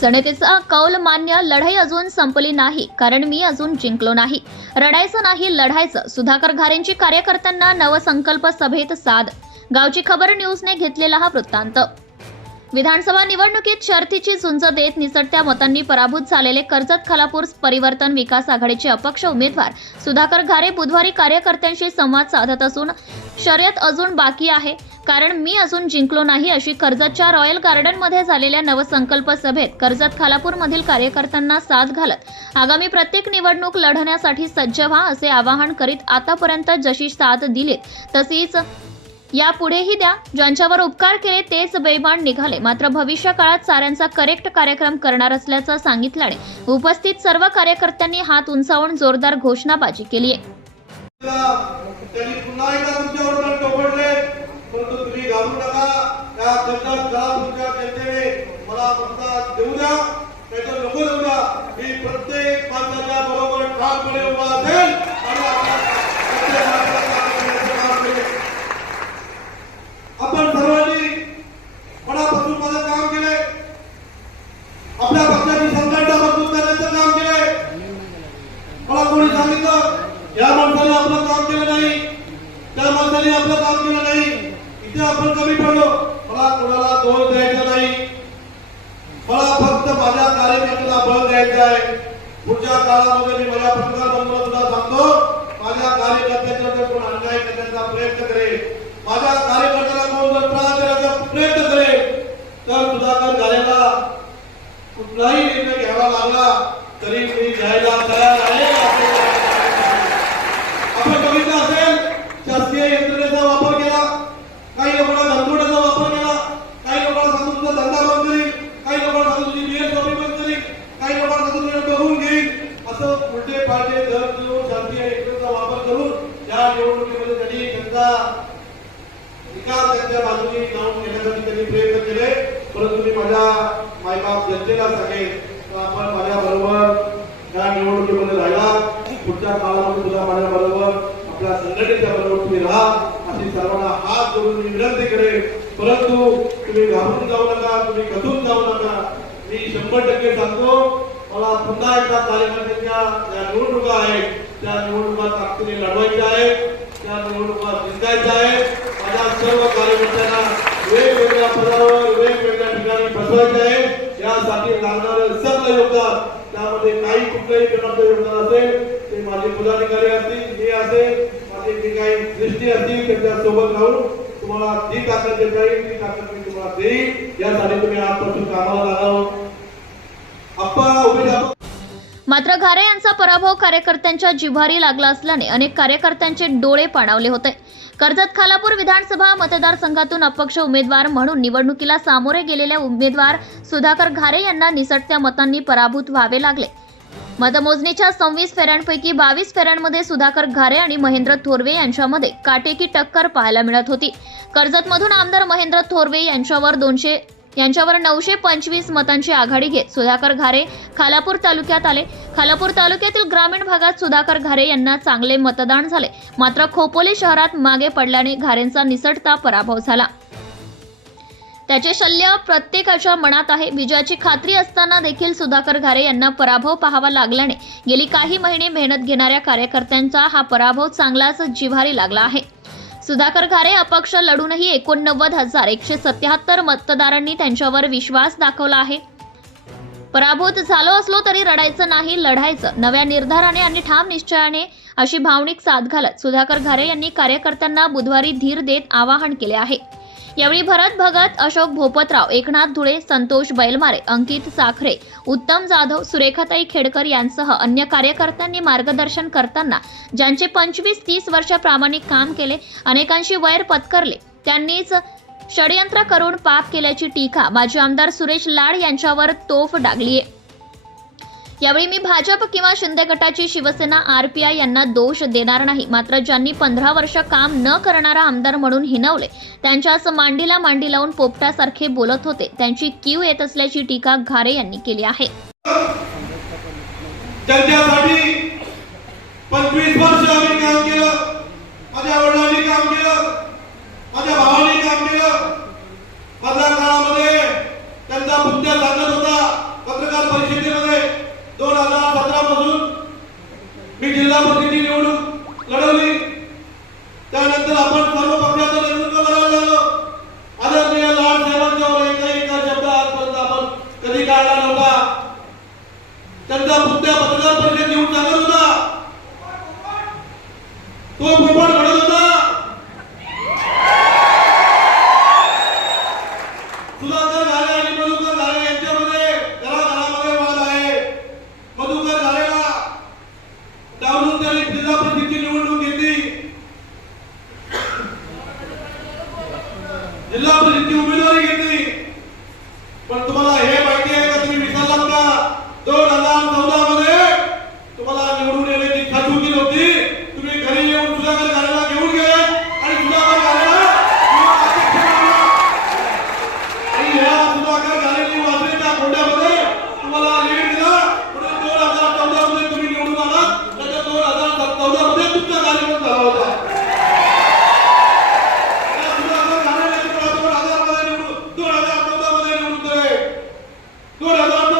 जनतेचा कौल मान्य लढाई अजून संपली नाही. कारण मी अजून जिंकलो नाही. रडायचं नाही लढायचं. सुधाकर घारेंची कार्यकर्त्यांना नवसंकल्प सभेत साद. गावची खबर न्यूजने घेतलेला हा वृत्तांत. विधानसभा निवडणुकीत शर्थीची झुंज देत निसटत्या मतांनी पराभूत झालेले कर्जत खालापूर परिवर्तन विकास आघाडीचे अपक्ष उमेदवार सुधाकर घारे बुधवारी कार्यकर्त्यांशी संवाद साधत असून शर्यत अजून बाकी आहे. कारण मी अजून जिंकलो नाही अशी कर्जतच्या रॉयल गार्डनमध्ये झालेल्या नवसंकल्प सभेत कर्जत खालापूरमधील कार्यकर्त्यांना साथ घालत आगामी प्रत्येक निवडणूक लढण्यासाठी सज्ज व्हा असे आवाहन करीत आतापर्यंत जशी साथ दिलीत तशीच यापुढेही द्या. ज्यांच्यावर उपकार केले तेच बेबाण निघाले. मात्र भविष्य काळात साऱ्यांचा करेक्ट कार्यक्रम करणार असल्याचं सांगितल्याने उपस्थित सर्व कार्यकर्त्यांनी हात उंचावून जोरदार घोषणाबाजी केली आहे त्यांनी पुन्हा एकदा तुमच्यावर तर्क पडले परंतु तुम्ही घालू नका त्या तर्कात जा तुमच्या जनतेने मला मतदान देऊ द्या त्याचं नको देऊ द्या. मी प्रत्येक माणसाच्या बरोबर ठामपणे उभा असेल आणि आपण सर्वांनी मनापासून माझं काम केलंय. आपल्या पक्षाची संघटना मजबूत करण्याचं काम केलंय. मला कोणी सांगितलं या माणसाने आपलं काम केलं नाही त्या माणसाने आपलं काम केलं नाही. इथे आपण कमी पडलो. मला कोणाला दोष द्यायचा नाही. मला फक्त माझ्या कार्यकर्त्याला बळ द्यायचं आहे. पुढच्या काळामध्ये मी माझ्या पत्रकार बंधूला सुद्धा सांगतो माझ्या कार्यकर्त्याच्या जर कोण अन्याय करण्याचा प्रयत्न करेल माझ्या कार्यकर्त्याला कोण जर त्रास देण्याचा प्रयत्न करेल तर सुधाकर घालेला कुठलाही निर्णय घ्यावा लागला तरी मी घ्यायला तयार आहे. आपण बघितलं असेल शासकीय यंत्र वापर केला काही लोकांना धनकोड्याचा वापर केला काही लोकांना सांगून तुझा धंदा बंद करील काही लोकांना सांगून तुझी बियर कॉपी बंद करील काही लोकांना सांगून तुझ्या बघून घेईल असं उलटे पालटे दर देऊन शासकीय यंत्रणेचा वापर करून या निवडणुकीमध्ये त्यांनी त्यांचा विकास त्यांच्या बाजूने लावून घेण्यासाठी त्यांनी प्रयत्न केले परंतु मी माझ्या मायबाप जनतेला सांगेन की आपण माझ्याबरोबर या निवडणुकीमध्ये राहिला. पुढच्या काळामध्ये सुद्धा माझ्याबरोबर आपल्या संघटनेच्या बरोबर तुम्ही राहा. अशी सर्वांना हात जोडून मी विनंती करेन. परंतु तुम्ही घाबरून जाऊ नका तुम्ही कथून जाऊ नका. मी शंभर टक्के सांगतो मला पुन्हा एकदा कार्यकर्त्यांच्या ज्या निवडणुका आहेत. त्या निवडणुका ताकदीने लढवायच्या आहेत त्या निवडणुका जिंकायच्या आहेत माझ्या सर्व कार्यकर्त्यांना वेगवेगळ्या पदावर वेगवेगळ्या ठिकाणी बसवायचे आहे. साठी लागणारं सर्व योगदान त्यामध्ये काही कुठल्याही प्रकारचं योगदान असेल ते माझे पदाधिकारी असतील मी असेल माझे जे काही दृष्टी असतील त्यांच्यासोबत राहून तुम्हाला जी ताकद देता येईल ती ताकद मी तुम्हाला देईल. यासाठी तुम्ही आजपासून कामाला लागावं आपण उभे राहतो मात्र घारे यांचा पराभव कार्यकर्त्यांच्या जिव्हारी लागला असल्याने अनेक कार्यकर्त्यांचे डोळे पाणावले होते. कर्जत खालापूर विधानसभा मतदारसंघातून अपक्ष उमेदवार म्हणून निवडणुकीला सामोरे गेलेल्या उमेदवार सुधाकर घारे यांना निसटत्या मतांनी पराभूत व्हावे लागले. मतमोजणीच्या सव्वीस फेऱ्यांपैकी बावीस फेऱ्यांमध्ये सुधाकर घारे आणि महेंद्र थोरवे यांच्यामध्ये काटेकी टक्कर पाहायला मिळत होती. कर्जतमधून आमदार महेंद्र थोरवे यांच्यावर दोनशे यांच्यावर नऊशे पंचवीस मतांची आघाडी घेत सुधाकर घारे खालापूर तालुक्यात आले. खालापूर तालुक्यातील ग्रामीण भागात सुधाकर घारे यांना चांगले मतदान झाले. मात्र खोपोली शहरात मागे पडल्याने घारेंचा निसटता पराभव झाला. त्याचे शल्य प्रत्येकाच्या मनात आहे. विजयाची खात्री असताना देखील सुधाकर घारे यांना पराभव पाहावा लागल्याने गेली काही महिने मेहनत घेणाऱ्या कार्यकर्त्यांचा हा पराभव चांगलाच जिव्हारी लागला आहे. सुधाकर घारे अपक्ष लढूनही एकोणनव्वद हजार एकशे सत्याहत्तर मतदारांनी त्यांच्यावर विश्वास दाखवला आहे. पराभूत झालो असलो तरी रडायचं नाही लढायचं. नव्या निर्धाराने आणि ठाम निश्चयाने अशी भावनिक साथ घालत सुधाकर घारे यांनी कार्यकर्त्यांना बुधवारी धीर देत आवाहन केले आहे. यावेळी भरत भगत अशोक भोपतराव एकनाथ धुळे संतोष बैलमारे अंकित साखरे उत्तम जाधव सुरेखाताई खेडकर यांसह अन्य कार्यकर्त्यांनी मार्गदर्शन करताना ज्यांचे पंचवीस तीस वर्ष प्रामाणिक काम केले अनेकांशी वैर पत्करले त्यांनीच षडयंत्र करून पाप केल्याची टीका माजी आमदार सुरेश लाड यांच्यावर तोफ डागलीये. यावेळी मी भाजप किंवा शिंदे गटाची शिवसेना आरपीआय यांना दोष देणार नाही. मात्र ज्यांनी पंधरा वर्ष काम न करणारा आमदार म्हणून हिनवले त्यांच्याच मांडीला मांडी लावून पोपटासारखे बोलत होते. त्यांची कीव येत असल्याची टीका घारे यांनी केली आहे. गावामधून मी जिल्हा लढवली. त्यानंतर आपण सर्व पक्षाचं नेतृत्व करायला लागलो. आदरणीय साहेबांच्यावर एका शब्द आजपर्यंत आपण कधी काढला नव्हता. त्यांचा मुद्दा पत्रकार परिषद येऊन सांगत होता. तो प्रमाण Glória a Deus.